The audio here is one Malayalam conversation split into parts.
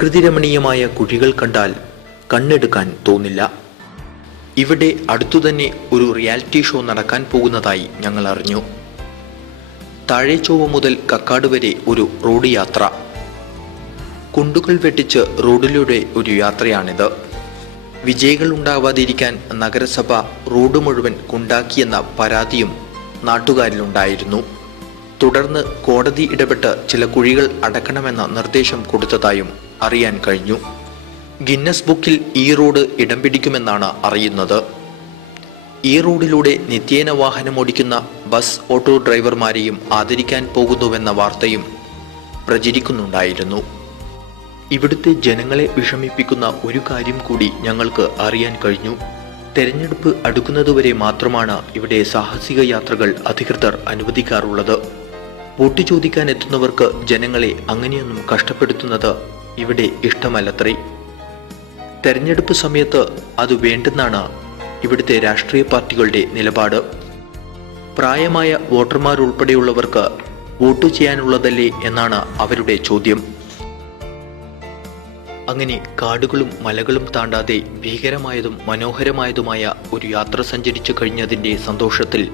പ്രകൃതിരമണീയമായ കുഴികൾ കണ്ടാൽ കണ്ണെടുക്കാൻ തോന്നില്ല. ഇവിടെ അടുത്തുതന്നെ ഒരു റിയാലിറ്റി ഷോ നടക്കാൻ പോകുന്നതായി ഞങ്ങൾ അറിഞ്ഞു. താഴേച്ചൊവ്വ മുതൽ കക്കാട് വരെ ഒരു റോഡ് യാത്ര. കുണ്ടുകൾ വെട്ടിച്ച് റോഡിലൂടെ ഒരു യാത്രയാണിത്. വിജയികൾ ഉണ്ടാവാതിരിക്കാൻ നഗരസഭ റോഡ് മുഴുവൻ കുണ്ടാക്കിയെന്ന പരാതിയും നാട്ടുകാരിലുണ്ടായിരുന്നു. തുടർന്ന് കോടതി ഇടപെട്ട് ചില കുഴികൾ അടക്കണമെന്ന നിർദ്ദേശം കൊടുത്തതായും അറിയാൻ കഴിഞ്ഞു. ഗിന്നസ് ബുക്കിൽ ഈ റോഡ് ഇടം പിടിക്കുമെന്നാണ് അറിയുന്നത്. ഈ റോഡിലൂടെ നിത്യേന വാഹനമോടിക്കുന്ന ബസ് ഓട്ടോ ഡ്രൈവർമാരെയും ആദരിക്കാൻ പോകുന്നുവെന്ന വാർത്തയും പ്രചരിക്കുന്നുണ്ടായിരുന്നു. ഇവിടുത്തെ ജനങ്ങളെ വിഷമിപ്പിക്കുന്ന ഒരു കാര്യം കൂടി ഞങ്ങൾക്ക് അറിയാൻ കഴിഞ്ഞു. തെരഞ്ഞെടുപ്പ് അടുക്കുന്നതുവരെ മാത്രമാണ് ഇവിടെ സാഹസിക യാത്രകൾ അധികൃതർ അനുവദിക്കാറുള്ളത്. വോട്ട് ചോദിക്കാൻ എത്തുന്നവർക്ക് ജനങ്ങളെ അങ്ങനെയൊന്നും കഷ്ടപ്പെടുത്തുന്നത് ഇവിടെ ഇഷ്ടമല്ലത്രേ. തെരഞ്ഞെടുപ്പ് സമയത്ത് അത് വേണ്ടെന്നാണ് ഇവിടുത്തെ രാഷ്ട്രീയ പാർട്ടികളുടെ നിലപാട്. പ്രായമായ വോട്ടർമാരുൾപ്പെടെയുള്ളവർക്ക് വോട്ട് ചെയ്യാനുള്ളതല്ലേ എന്നാണ് അവരുടെ ചോദ്യം. അങ്ങനെ കാടുകളും മലകളും താണ്ടാതെ ഭീകരമായതും മനോഹരമായതുമായ ഒരു യാത്ര സഞ്ചരിച്ചു കഴിഞ്ഞതിൻ്റെ സന്തോഷത്തിൽ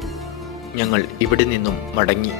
ഞങ്ങൾ ഇവിടെ നിന്നും മടങ്ങി.